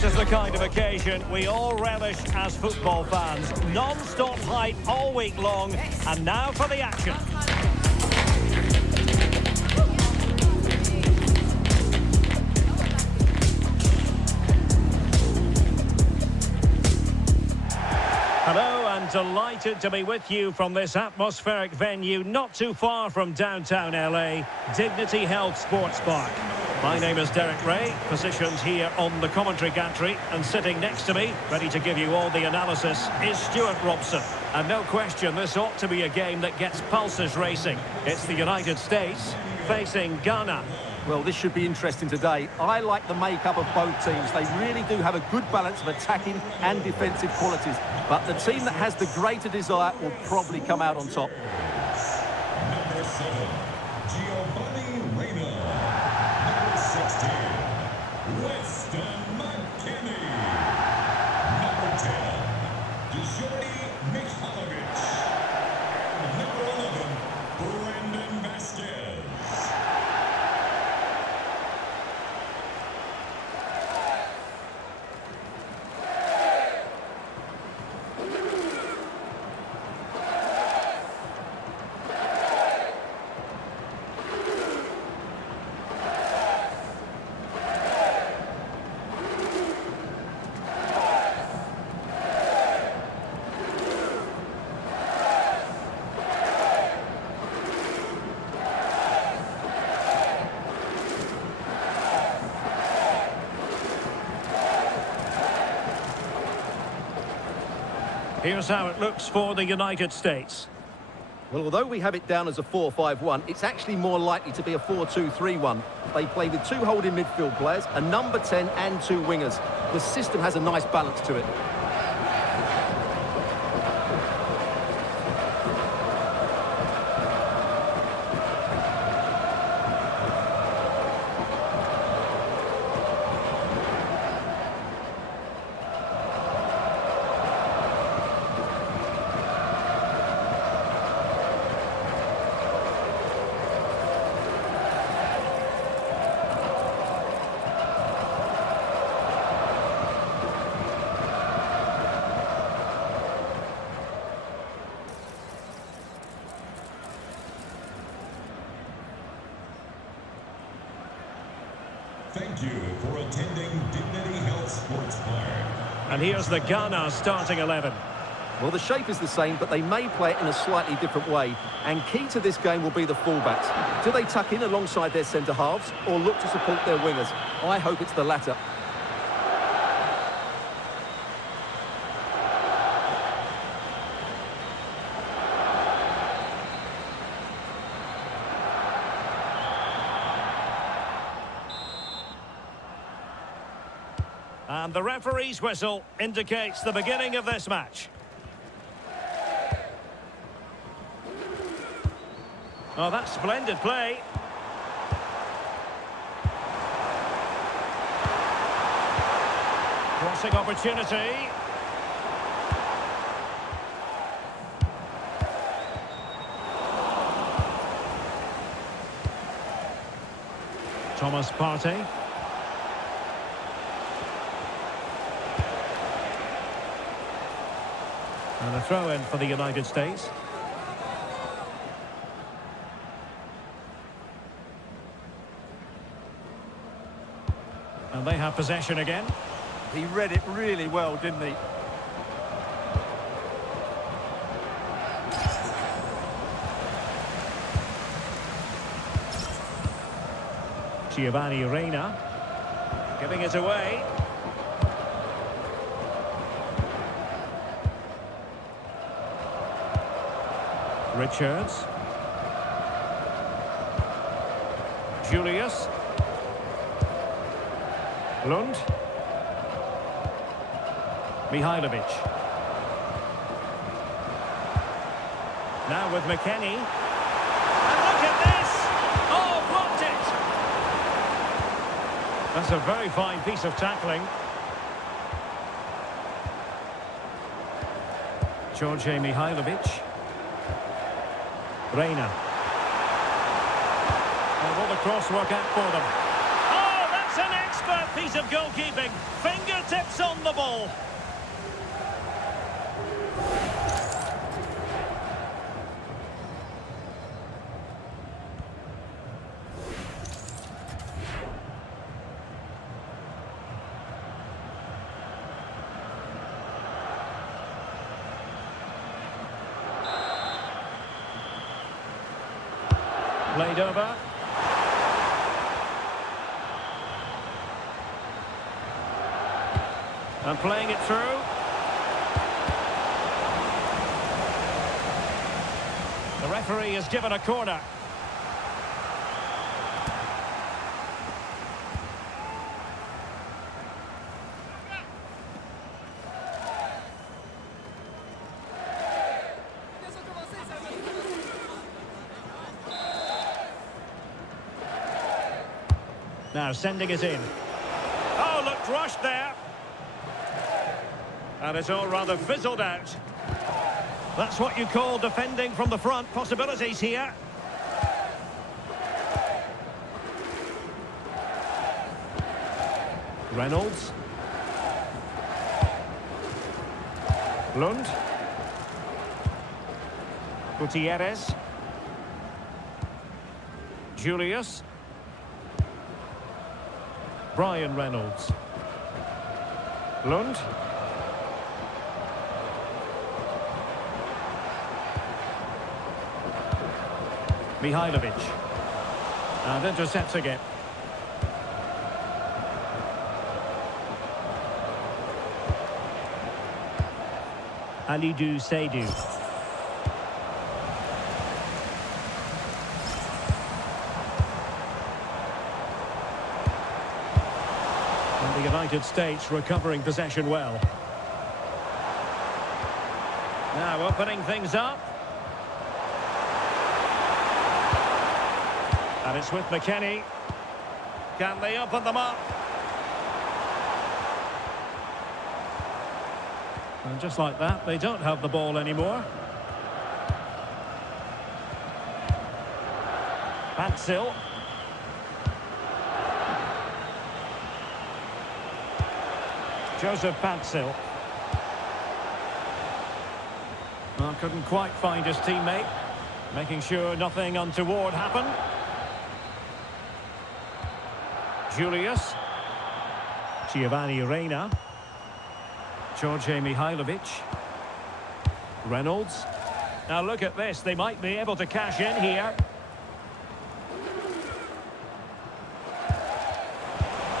This is the kind of occasion we all relish as football fans. Non-stop hype all week long, and now for the action. Hello, and delighted to be with you from this atmospheric venue not too far from downtown LA, Dignity Health Sports Park. My name is Derek Ray, positioned here on the commentary gantry, and sitting next to me, ready to give you all the analysis, is Stuart Robson. And no question, this ought to be a game that gets pulses racing. It's the United States facing Ghana. Well, this should be interesting today. I like the makeup of both teams. They really do have a good balance of attacking and defensive qualities. But the team that has the greater desire will probably come out on top. Number 7, Giovanni Reina. Number 16, Weston McKennie. Number 10, Jordi Mihalovic. And number 11, Brandon Vasquez. Here's how it looks for the United States. Well, although we have it down as a 4-5-1, it's actually more likely to be a 4-2-3-1. They play with two holding midfield players, a number 10 and two wingers. The system has a nice balance to it. Thank you for attending Dignity Health Sports Park. And here's the Ghana starting 11. Well, the shape is the same, but they may play it in a slightly different way. And key to this game will be the fullbacks. Do they tuck in alongside their centre-halves or look to support their wingers? I hope it's the latter. And the referee's whistle indicates the beginning of this match. Oh, that's splendid play. Crossing opportunity. Thomas Partey. And a throw-in for the United States. And they have possession again. He read it really well, didn't he? Giovanni Reina. Giving it away. Richards. Juilius. Lund. Mihalovic. Now with McKennie. And look at this! Oh, blocked it! That's a very fine piece of tackling. Jorge Mihalovic. Reina. And will the cross work out for them? Oh, that's an excellent Expert piece of goalkeeping. Fingertips on the ball. Played over. And playing it through. The referee has given a corner. Now sending it in. Oh, looked rushed there. And it's all rather fizzled out. That's what you call defending from the front. Possibilities here. Reynolds. Lund. Gutierrez. Juilius. Brian Reynolds. Lund. Mihailovic. And intercepts again. Alidou Seydou. And the United States recovering possession well. Now opening things up. And it's with McKennie. Can they open them up? And just like that, they don't have the ball anymore. Pansil. Joseph Pansil. Well, couldn't quite find his teammate. Making sure nothing untoward happened. Juilius. Giovanni Reina. Jorge Mihailovic. Reynolds. Now look at this, they might be able to cash in here.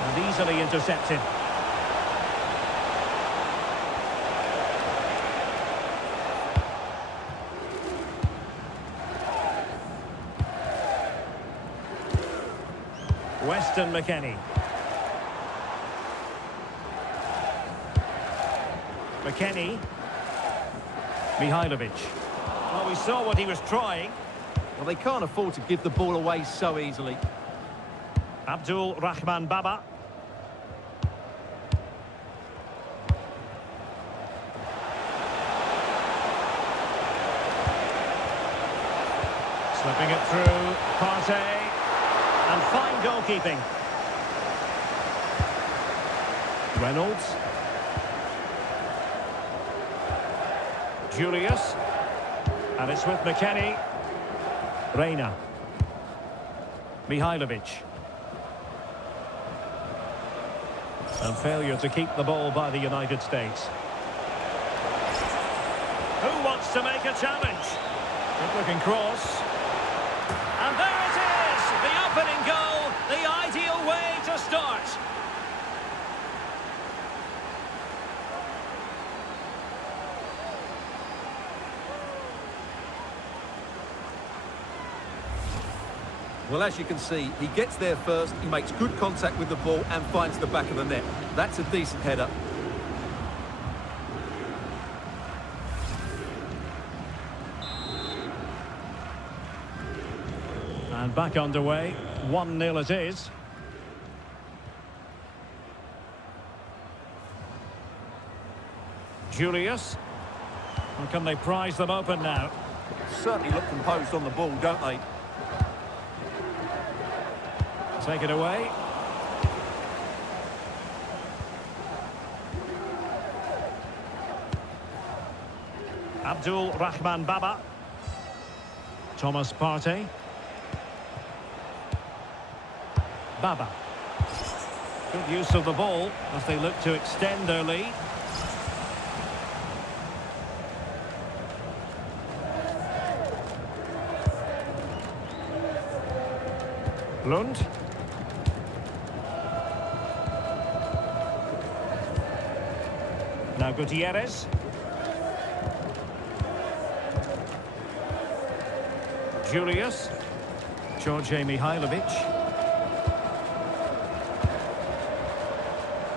And easily intercepted. Weston McKennie. McKennie. Mihailovic. Well, we saw what he was trying. Well, they can't afford to give the ball away so easily. Abdul Rahman Baba. Slipping it through. Partey. And fine goalkeeping. Reynolds. Juilius. And it's with McKennie. Reina. Mihailovic. And failure to keep the ball by the United States. Who wants to make a challenge? Good looking cross. And there it is! The opening goal, the ideal way to start. Well, as you can see, he gets there first, he makes good contact with the ball and finds the back of the net. That's a decent header. And back underway, 1-0 it is. Juilius. And can they prise them open now? Certainly look composed on the ball, don't they? Take it away. Abdul Rahman Baba. Thomas Partey. Baba. Good use of the ball as they look to extend their lead. Lund. Now Gutierrez. Juilius. George Mihailovic.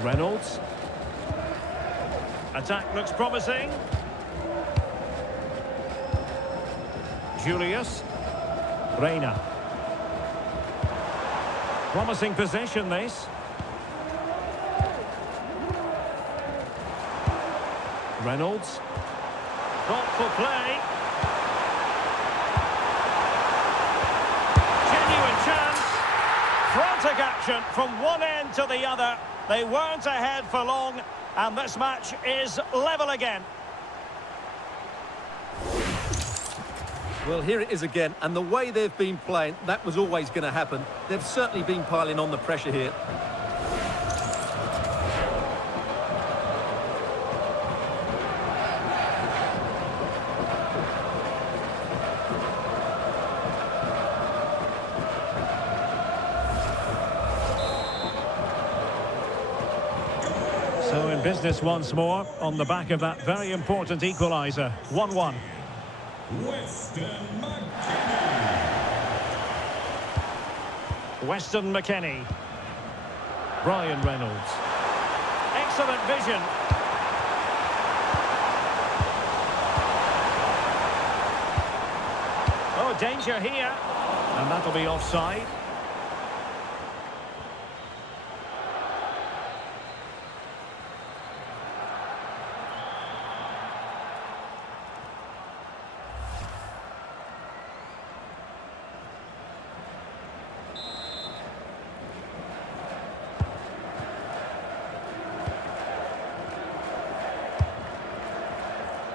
Reynolds. Attack looks promising. Juilius. Reina. Promising possession, this. Reynolds. Thoughtful play. Genuine chance. Frantic action from one end to the other. They weren't ahead for long, and this match is level again. Well, here it is again, and the way they've been playing, that was always going to happen. They've certainly been piling on the pressure here. So in business once more, on the back of that very important equaliser. 1-1. Weston McKennie. Brian Reynolds. Excellent vision. Oh, danger here. And that'll be offside.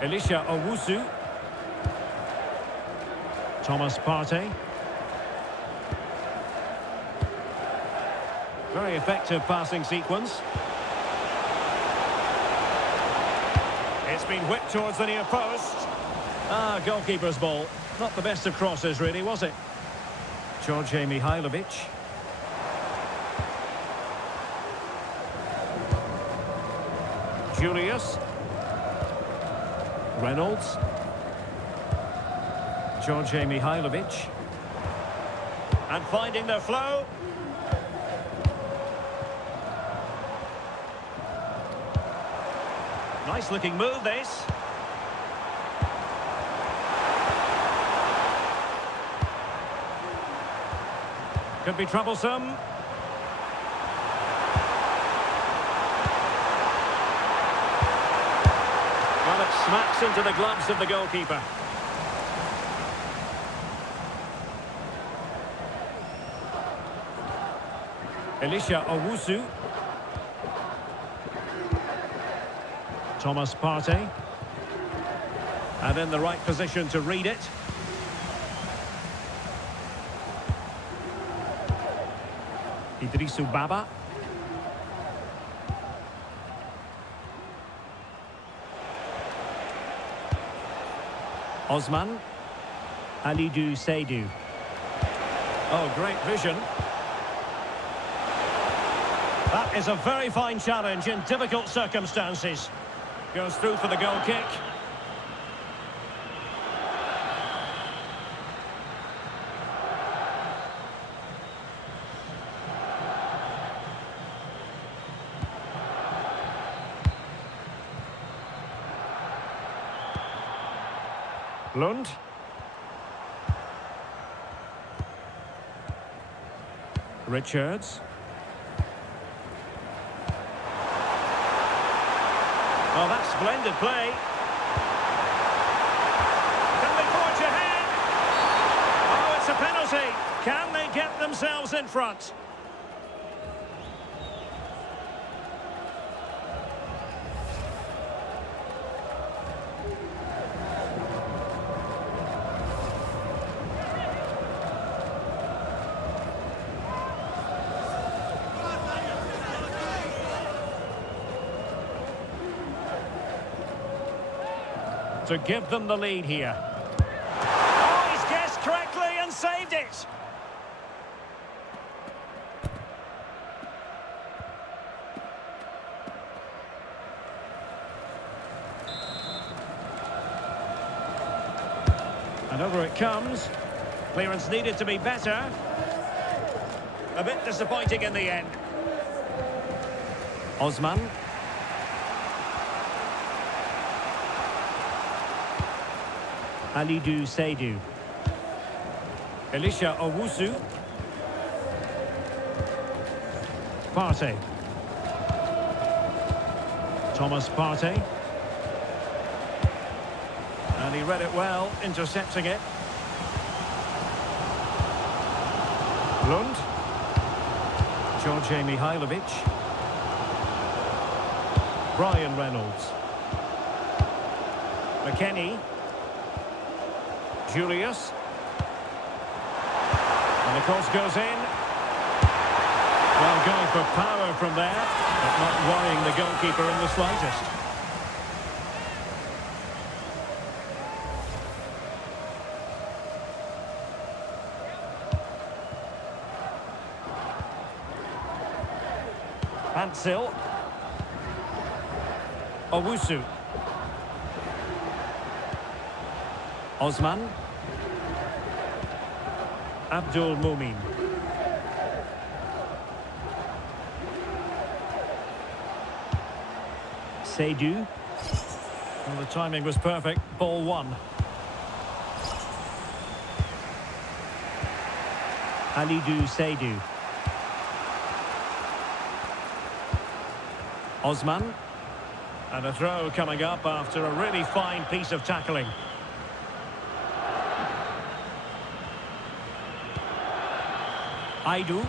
Elisha Owusu. Thomas Partey. Very effective passing sequence. It's been whipped towards the near post. Ah, goalkeeper's ball. Not the best of crosses, really, was it? George Mihailovic. Juilius. Reynolds. George Mihailovic. And finding their flow. Nice looking move, this. Could be troublesome. Well, it smacks into the gloves of the goalkeeper. Elisha Owusu. Thomas Partey. And in the right position to read it. Idrisu Baba. Osman. Alidou Seydou. Oh, great vision. That is a very fine challenge in difficult circumstances. Goes through for the goal kick. Lund. Richards. Oh, that's splendid play. Can they forge ahead? Oh, it's a penalty. Can they get themselves in front? to give them the lead here. Oh, he's guessed correctly and saved it. And over it comes. Clearance needed to be better. A bit disappointing in the end. Osman. Alidou Seydou. Elisha Owusu. Partey. Thomas Partey. And he read it well, intercepting it. Lund. George Mihailovic. Brian Reynolds. McKennie. Juilius. And the cross goes in. Well, going for power from there, but not worrying the goalkeeper in the slightest. Hansel. Owusu. Osman. Abdul Mumin. Seydou. Well, the timing was perfect. Ball one. Alidou Seydou. Osman. And a throw coming up after a really fine piece of tackling. Aidu.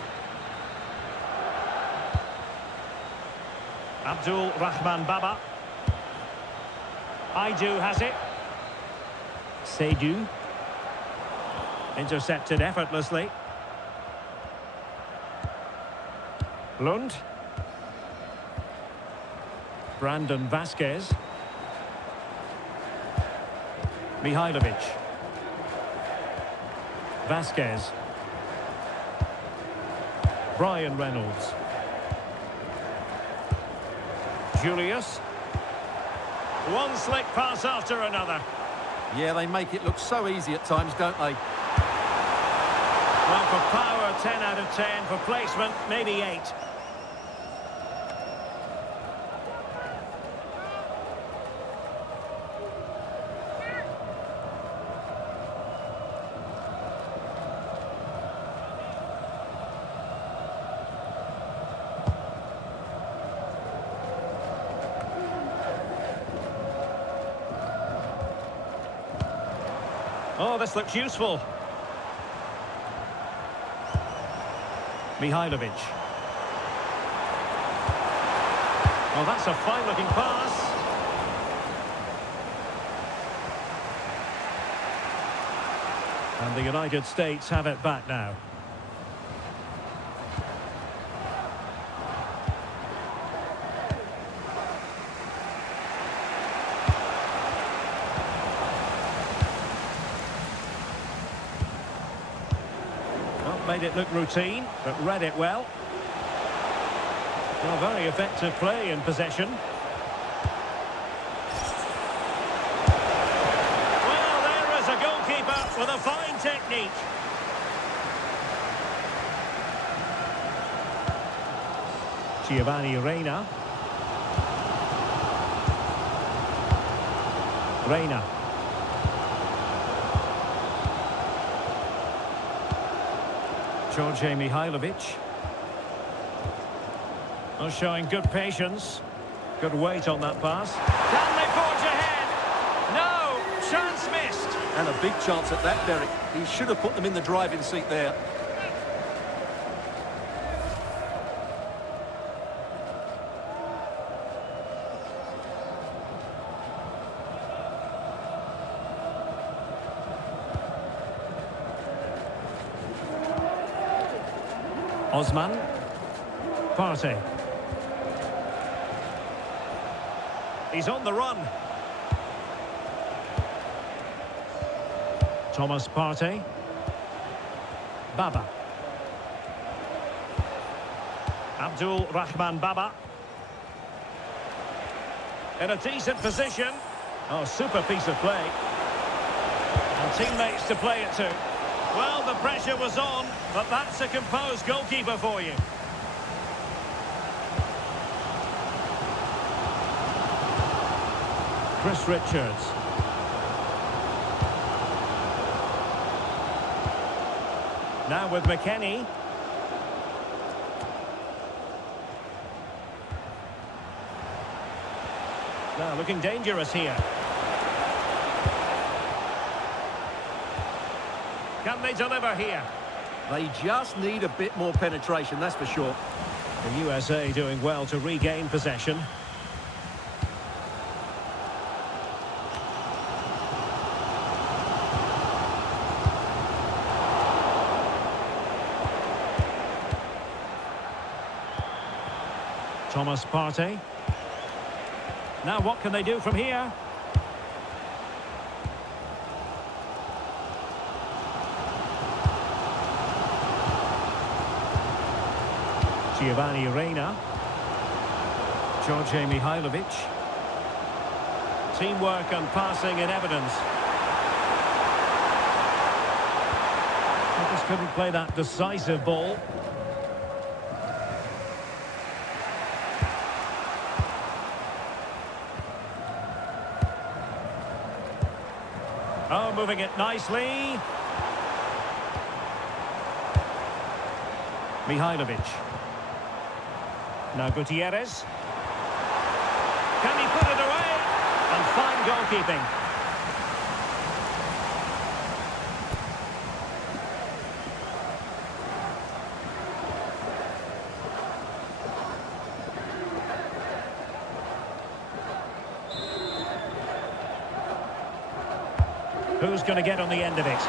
Abdul Rahman Baba. Aidu has it. Seydou. Intercepted effortlessly. Lund. Brandon Vasquez. Mihailovic. Vasquez. Brian Reynolds. Juilius. One slick pass after another. Yeah, they make it look so easy at times, don't they? Well, for power, 10 out of 10. For placement, maybe 8. Oh, this looks useful. Mihailovic. Oh, that's a fine-looking pass. And the United States have it back now. Made it look routine, but read it well. Well, very effective play in possession. Well, there is a goalkeeper with a fine technique. Giovanni Reina. Reina. George Mihailovic. Oh, showing good patience. Good weight on that pass. Can they forge ahead? No! Chance missed. And a big chance at that, Derek. He should have put them in the driving seat there. Osman. Partey. He's on the run. Thomas Partey. Baba. Abdul Rahman Baba. In a decent position. Oh, super piece of play. And teammates to play it to. Well, the pressure was on, but that's a composed goalkeeper for you. Chris Richards. Now with McKennie. Now looking dangerous here. Can they deliver here? They just need a bit more penetration, that's for sure. The USA doing well to regain possession. Thomas Partey. Now what can they do from here? Giovanni Reina. George Mihailovic. Teamwork and passing in evidence. They just couldn't play that decisive ball. Oh, moving it nicely. Mihailovic. Now Gutierrez. Can he put it away? And fine goalkeeping. Who's going to get on the end of it?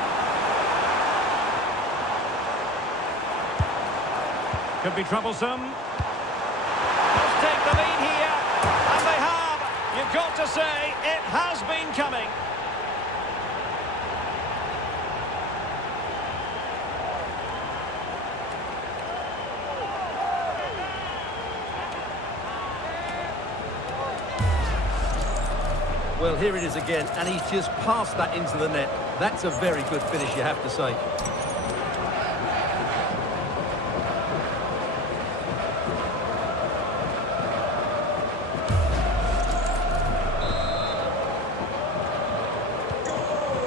Could be troublesome. Let's take the lead here. And they have. You've got to say, it has been coming. Well, here it is again, and he's just passed that into the net. That's a very good finish, you have to say.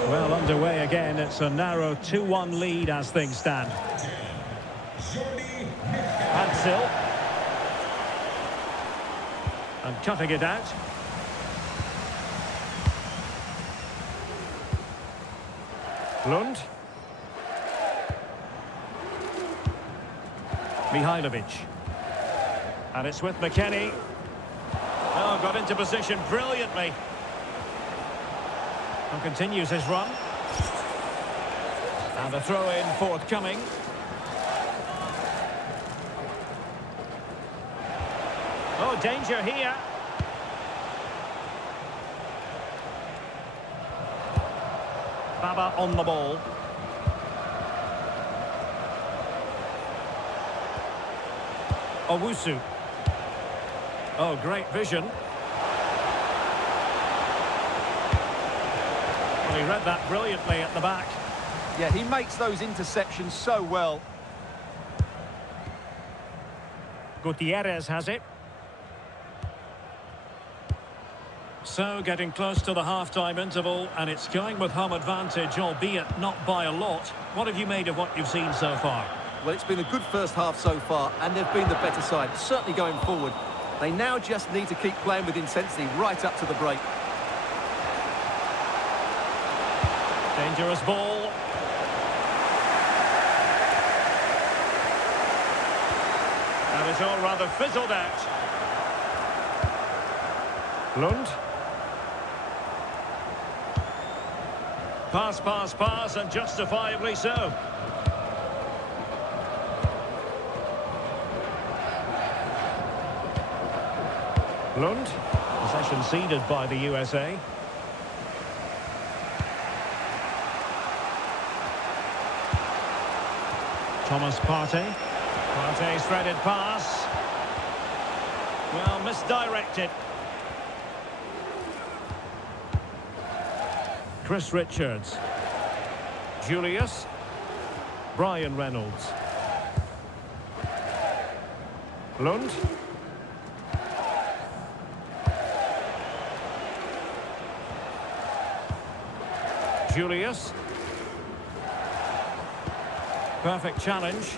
Well, underway again. It's a narrow 2-1 lead as things stand. Hansel. And cutting it out. Lund. Mihailovic. And it's with McKennie. Oh, got into position brilliantly. And continues his run. And a throw-in forthcoming. Oh, danger here. Baba on the ball. Owusu. Oh, great vision. Well, he read that brilliantly at the back. Yeah, he makes those interceptions so well. Gutierrez has it. So, getting close to the half-time interval, and it's going with home advantage, albeit not by a lot. What have you made of what you've seen so far? Well, it's been a good first half so far, and they've been the better side, certainly going forward. They now just need to keep playing with intensity right up to the break. Dangerous ball. And it's all rather fizzled out. Lund. Pass, pass, pass, and justifiably so. Lund. Possession ceded by the USA. Thomas Partey. Partey's threaded pass. Well, misdirected. Chris Richards. Juilius. Brian Reynolds. Lund. Juilius. Perfect challenge.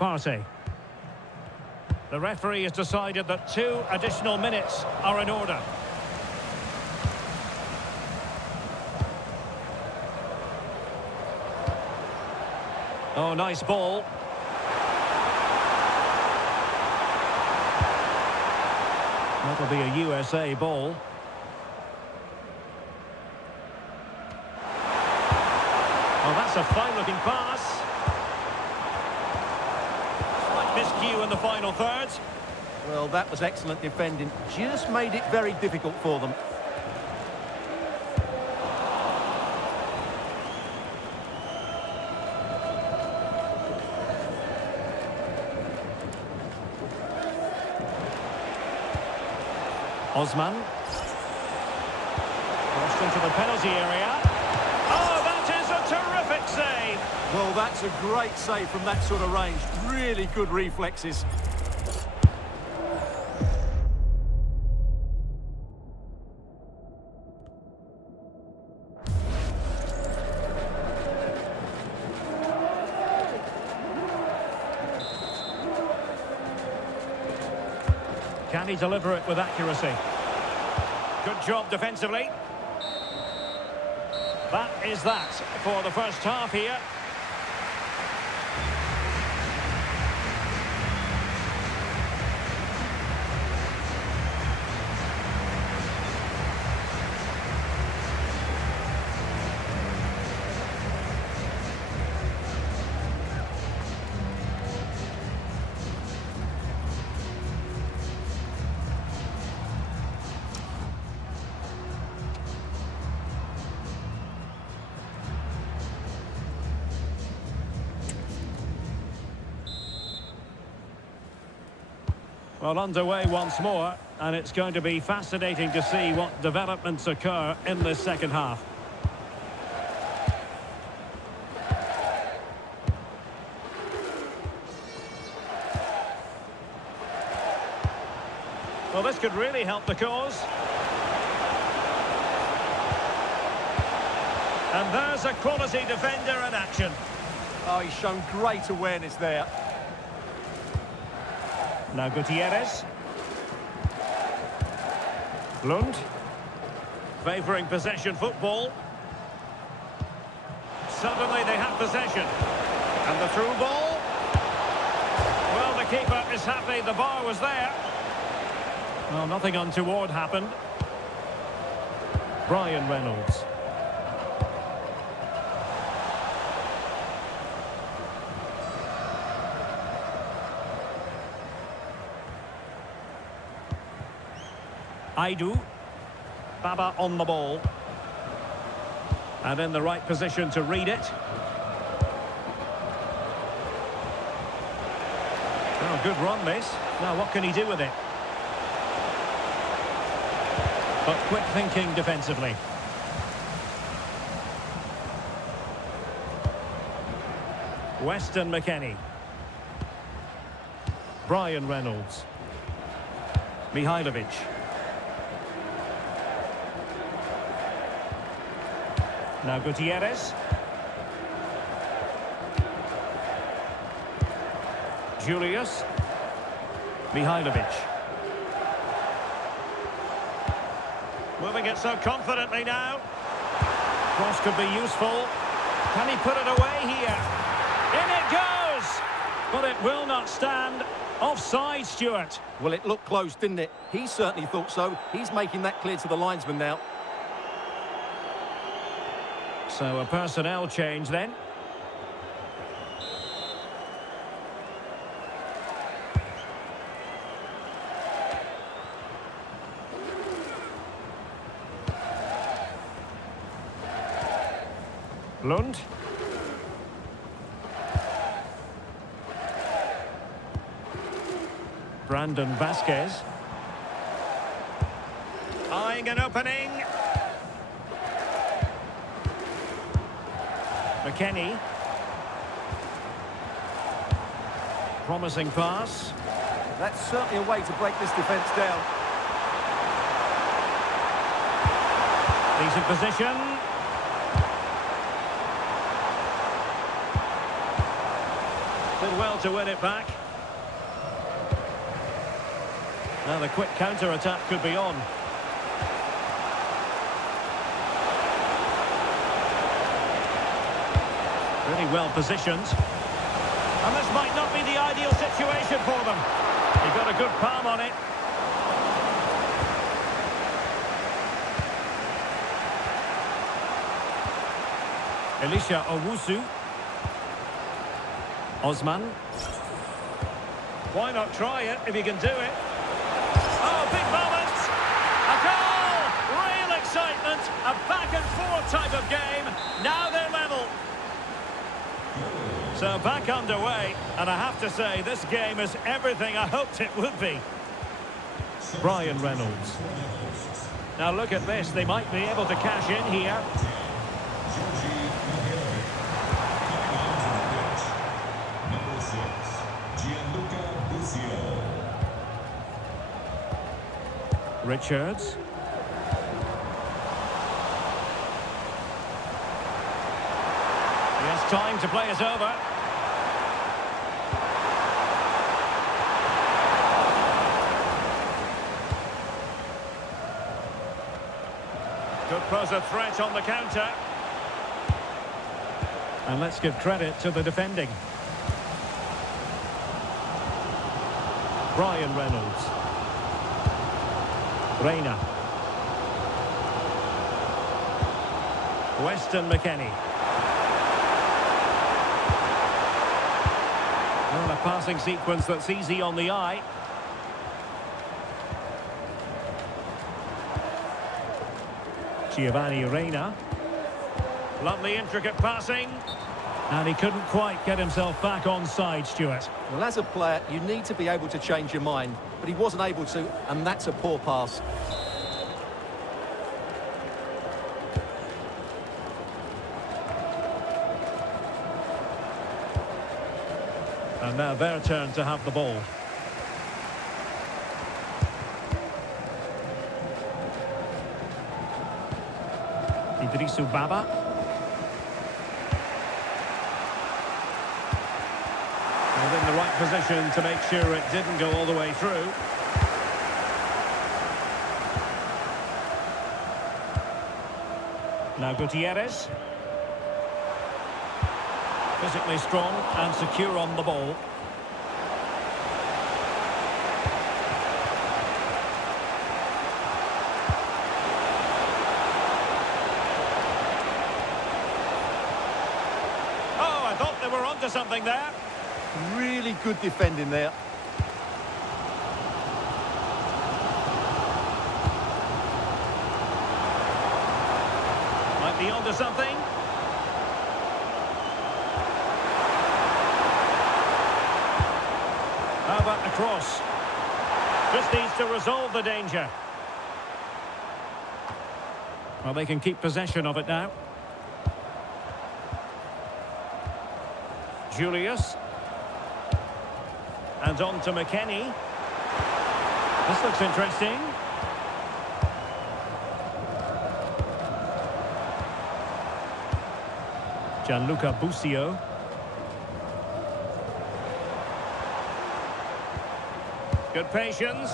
Partey. The referee has decided that 2 additional minutes are in order. Oh, nice ball. That'll be a USA ball. Oh, that's a fine-looking pass. Slight miscue in the final third. Well, that was excellent defending. Just made it very difficult for them. Osman. Crossed into the penalty area. Oh, that is a terrific save. Well, that's a great save from that sort of range. Really good reflexes. Can he deliver it with accuracy? Good job defensively. That is that for the first half here. Well, underway once more, and it's going to be fascinating to see what developments occur in this second half. Well, this could really help the cause. And there's a quality defender in action. Oh, he's shown great awareness there. Now Gutierrez. Lund. Favouring possession football. Suddenly they have possession. And the through ball. Well, the keeper is happy the bar was there. Well, nothing untoward happened. Brian Reynolds. Aidu. Baba on the ball. And in the right position to read it. Oh, good run this. Now what can he do with it? But quick thinking defensively. Weston McKennie. Brian Reynolds. Mihailovic. Now Gutierrez. Juilius. Mihailovic. Moving it so confidently now. Cross could be useful. Can he put it away here? In it goes! But it will not stand. Offside, Stuart. Well, it looked close, didn't it? He certainly thought so. He's making that clear to the linesman now. So a personnel change then. Lund. Brandon Vasquez. Eyeing an opening. McKennie. Promising pass. That's certainly a way to break this defence down. Decent position. Did well to win it back. Now the quick counter-attack could be on. Really well positioned. And this might not be the ideal situation for them. He got a good palm on it. Elisha Owusu. Osman. Why not try it if you can do it? Oh, big moment! A goal! Real excitement! A back-and-forth type of game. Now they're level. So back underway, and I have to say, this game is everything I hoped it would be. Brian Reynolds. Now look at this, they might be able to cash in here. Richards. He has time to play us over. Could pose a threat on the counter. And let's give credit to the defending. Brian Reynolds. Reina. Weston McKennie. Well, a passing sequence that's easy on the eye. Giovanni Reina. Lovely intricate passing. And he couldn't quite get himself back on side, Stuart. Well, as a player, you need to be able to change your mind, but he wasn't able to, and that's a poor pass. And now their turn to have the ball. Idrissou Baba. And in the right position to make sure it didn't go all the way through. Now Gutierrez. Physically strong and secure on the ball. Oh, I thought they were onto something there. Really good defending there. Might be onto something. How about the cross? Just needs to resolve the danger. Well, they can keep possession of it now. Juilius. And on to McKennie. This looks interesting. Gianluca Busio. Good patience.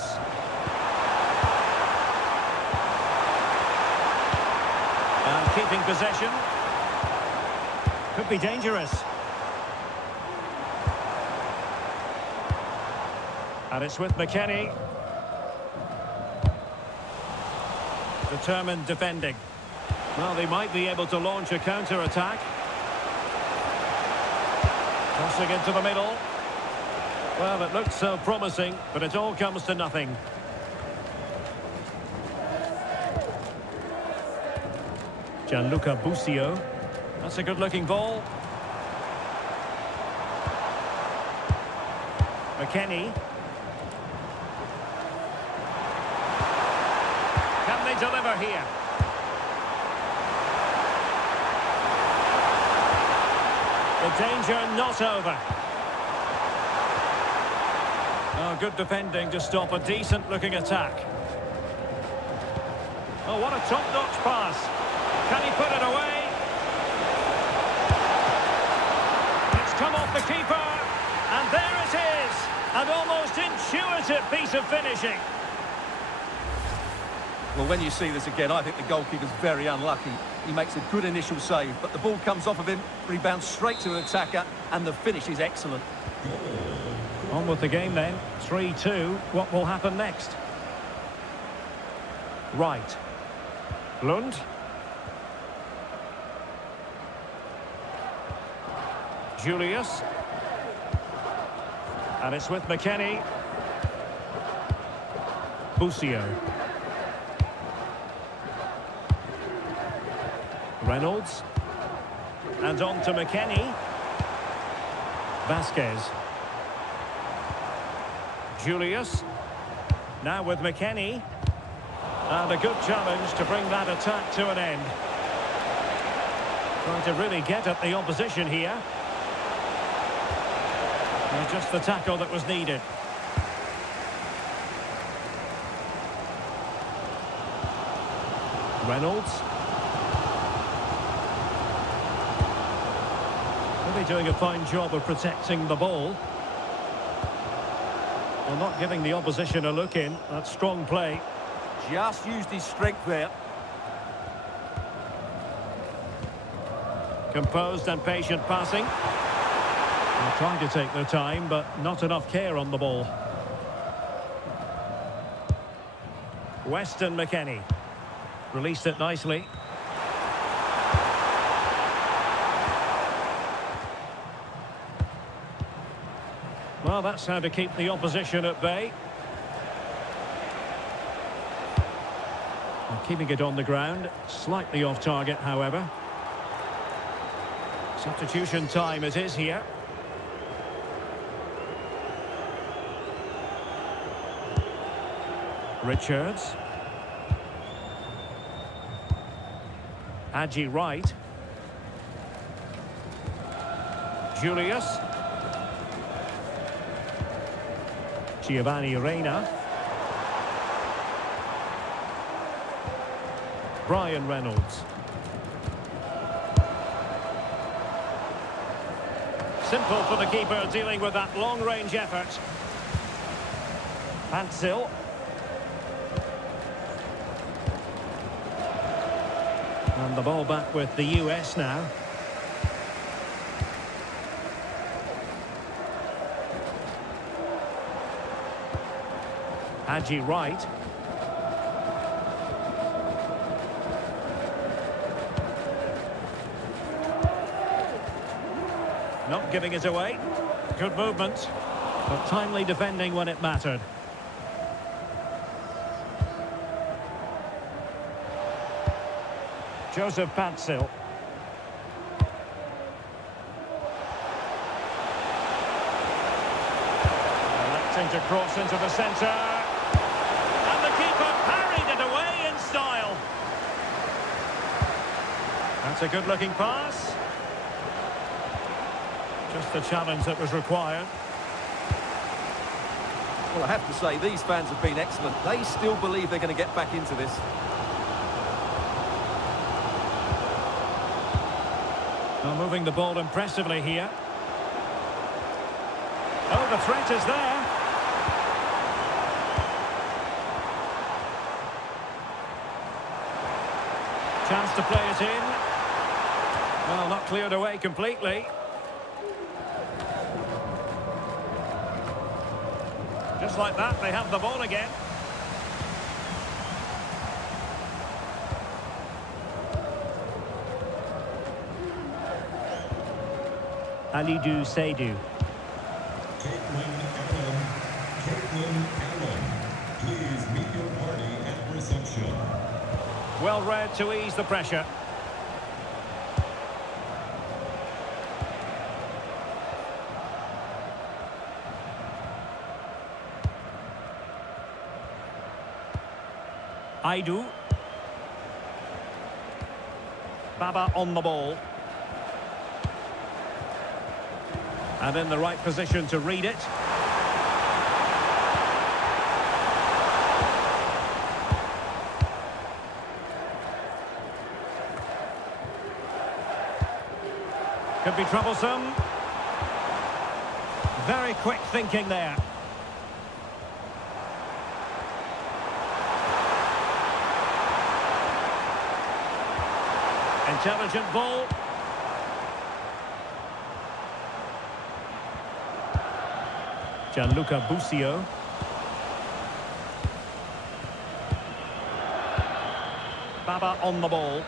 And keeping possession. Could be dangerous. And it's with McKennie. Determined defending. Well, they might be able to launch a counter-attack. Crossing into the middle. Well, it looked so promising, but it all comes to nothing. Gianluca Busio. That's a good-looking ball. McKennie. Can they deliver here? The danger not over. Oh, good defending to stop a decent-looking attack. Oh, what a top-notch pass. Can he put it away? It's come off the keeper. And there it is. An almost intuitive piece of finishing. Well, when you see this again, I think the goalkeeper's very unlucky. He makes a good initial save, but the ball comes off of him, rebounds straight to an attacker, and the finish is excellent. On with the game then. 3-2. What will happen next? Right. Lund. Juilius. And it's with McKennie. Busio. Reynolds. And on to McKennie. Vasquez. Juilius. Now with McKennie. And a good challenge to bring that attack to an end. Trying to really get at the opposition here. And just the tackle that was needed. Reynolds. Really doing a fine job of protecting the ball. Well, not giving the opposition a look in. That's strong play. Just used his strength there. Composed and patient passing. They're trying to take their time, but not enough care on the ball. Weston McKennie. Released it nicely. Well, that's how to keep the opposition at bay. And keeping it on the ground. Slightly off target, however. Substitution time it is here. Richards. Adji Wright. Julius. Giovanni Reina. Brian Reynolds. Simple for the keeper dealing with that long-range effort. Pansil. And the ball back with the US now. Adji Wright. Not giving it away. Good movement. But timely defending when it mattered. Joseph Pansil. Electing to cross into the centre. And the keeper parried it away in style. That's a good-looking pass. Just the challenge that was required. Well, I have to say, these fans have been excellent. They still believe they're going to get back into this. Well, moving the ball impressively here. Oh, the threat is there. Chance to play it in. Well, not cleared away completely. Just like that, they have the ball again. Alidou Seydou. Caitlin Allen, please meet your party at reception. Well read to ease the pressure. Aidu. Baba on the ball. And in the right position to read it. Could be troublesome. Very quick thinking there. Intelligent ball. Gianluca Busio. Baba on the ball.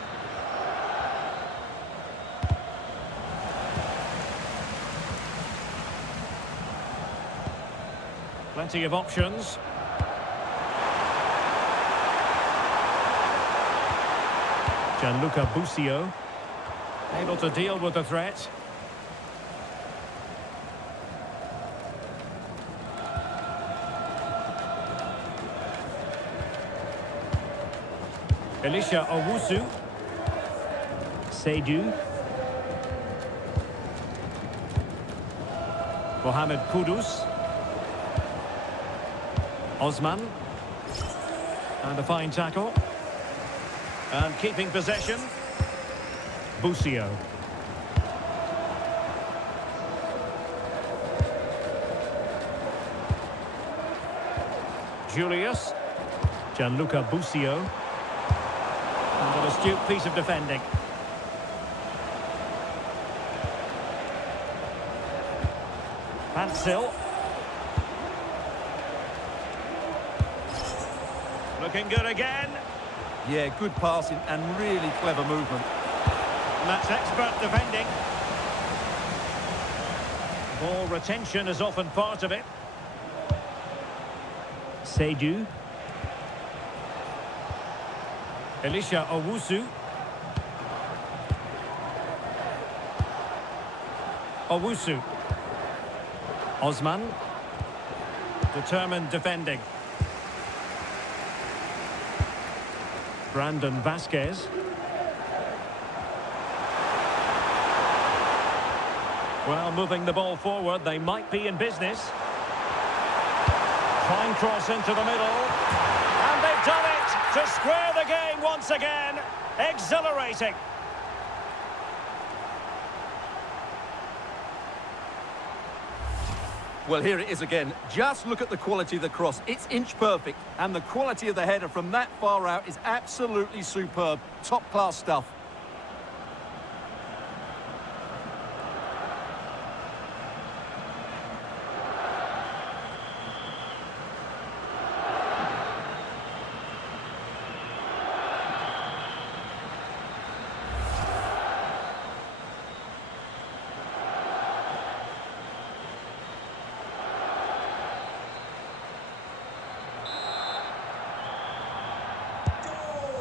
Plenty of options. Gianluca Busio. Able to deal with the threat. Elisha Owusu. Seydou. Mohamed Kudus. Osman. And a fine tackle. And keeping possession. Busio. Juilius. Gianluca Busio. And an astute piece of defending. Pansil. Looking good again. Yeah, good passing and really clever movement. And that's expert defending. Ball retention is often part of it. Seydou. Elisha Owusu. Owusu. Osman. Determined defending. Brandon Vasquez. Well, moving the ball forward, they might be in business. Fine cross into the middle. And they've done it to square the game once again. Exhilarating. Well, here it is again. Just look at the quality of the cross. It's inch perfect, and the quality of the header from that far out is absolutely superb. Top-class stuff.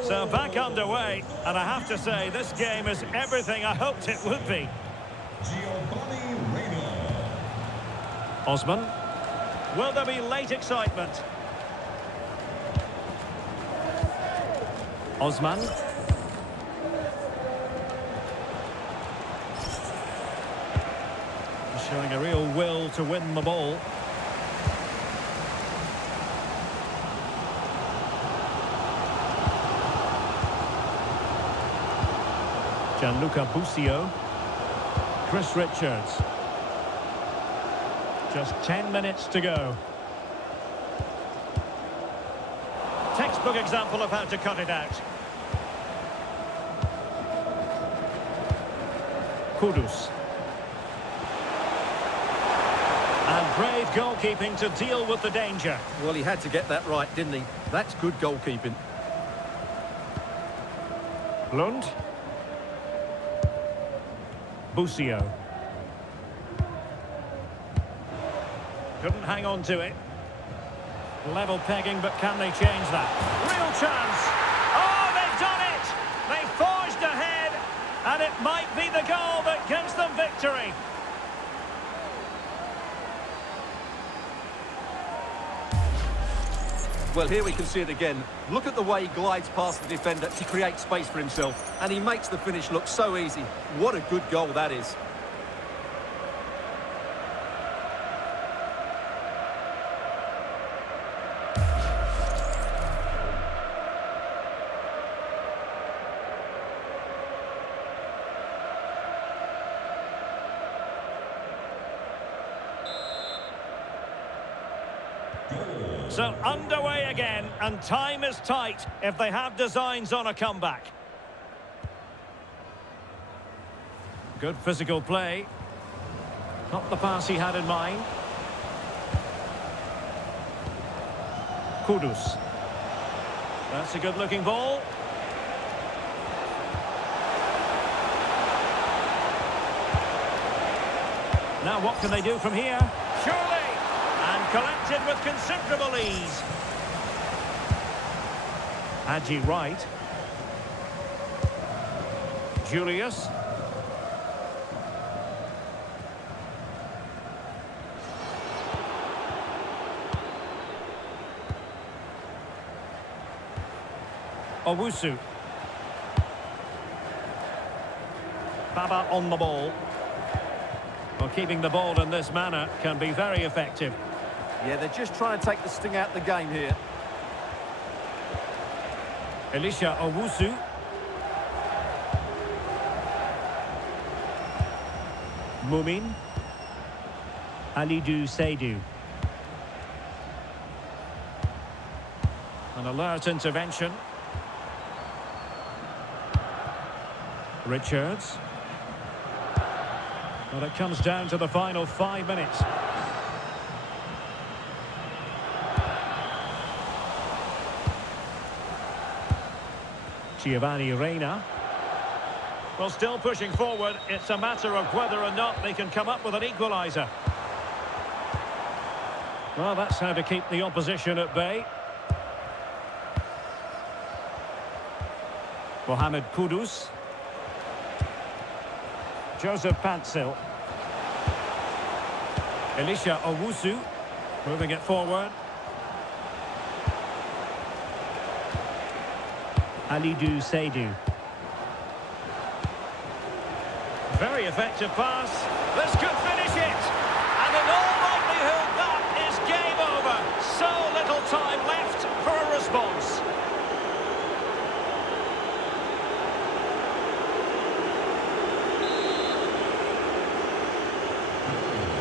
So back underway, and I have to say, this game is everything I hoped it would be. Osman. Will there be late excitement? Osman. Showing a real will to win the ball. Gianluca Busio. Chris Richards. Just 10 minutes to go. Textbook example of how to cut it out. Kudus. And brave goalkeeping to deal with the danger. Well, he had to get that right, didn't he? That's good goalkeeping. Lund. Busio. Couldn't hang on to it. Level pegging, but can they change that? Real chance! Oh, they've done it! They forged ahead, and it might be the goal that gives them victory. Well, here we can see it again. Look at the way he glides past the defender to create space for himself. And he makes the finish look so easy. What a good goal that is. So underway again, and time is tight if they have designs on a comeback. Good physical play. Not the pass he had in mind. Kudus. That's a good-looking ball. Now what can they do from here? Surely! And collected with considerable ease. Hadji right. Juilius. Owusu. Baba on the ball. Well, keeping the ball in this manner can be very effective. Yeah, they're just trying to take the sting out of the game here. Elisha Owusu. Mumin. Alidou Seydou. An alert intervention. Richards. Well, it comes down to the final 5 minutes. Giovanni Reina. Well, still pushing forward. It's a matter of whether or not they can come up with an equaliser. Well, that's how to keep the opposition at bay. Mohamed Kudus. Joseph Pantsil. Elisha Owusu. Moving it forward. Alidou Seydou. Very effective pass. This could finish it. And in all likelihood, that is game over. So little time left for a response.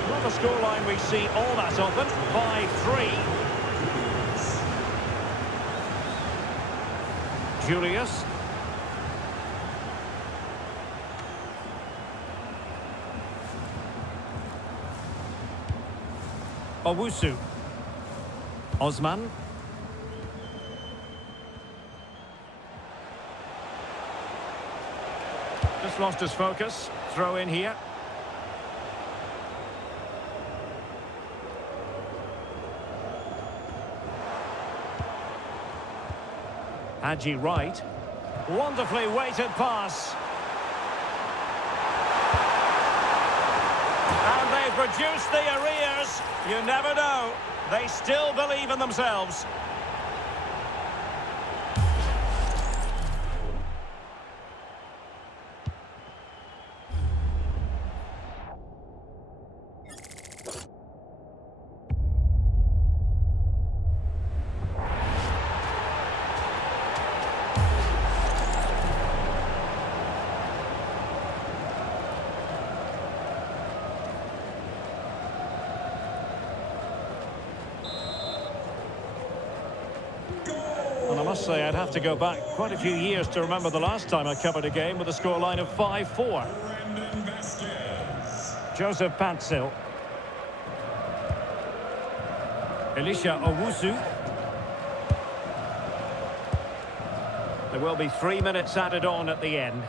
Not a scoreline we see all that often. 5-3. Juilius. Owusu. Osman. Just lost his focus. Throw in here. Hadji right. Wonderfully weighted pass. And they've reduced the arrears. You never know. They still believe in themselves. And I must say, I'd have to go back quite a few years to remember the last time I covered a game with a scoreline of 5-4. Joseph Pantsil. Elisha Owusu. There will be 3 minutes added on at the end.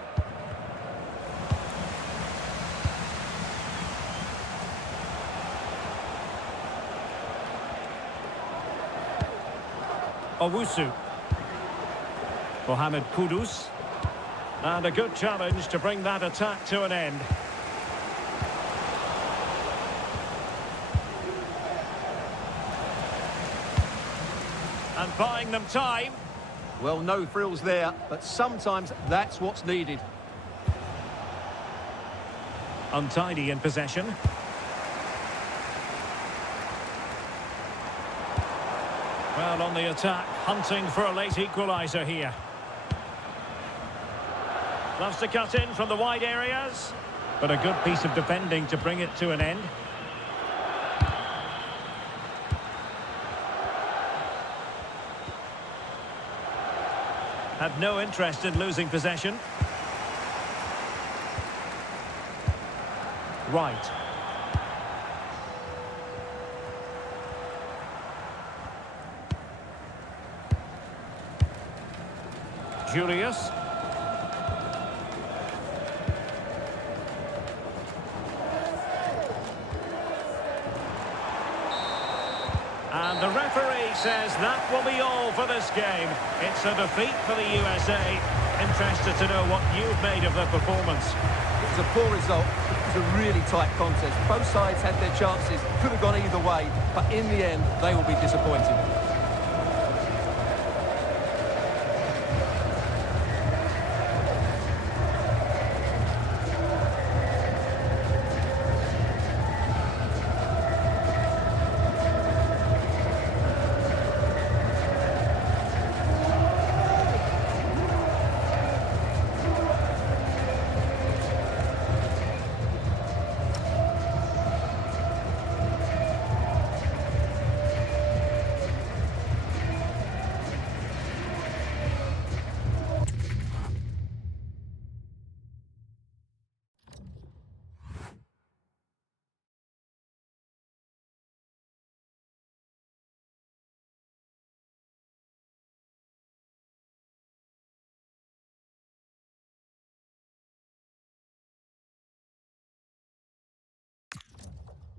Owusu. Mohamed Kudus. And a good challenge to bring that attack to an end. And buying them time. Well, no frills there, but sometimes that's what's needed. Untidy in possession. Well, on the attack, hunting for a late equaliser here. Loves to cut in from the wide areas. But a good piece of defending to bring it to an end. Had no interest in losing possession. Right. Juilius. And the referee says that will be all for this game. It's a defeat for the USA. Interested to know what you've made of the performance. It was a poor result. It was a really tight contest. Both sides had their chances. Could have gone either way. But in the end, they will be disappointed.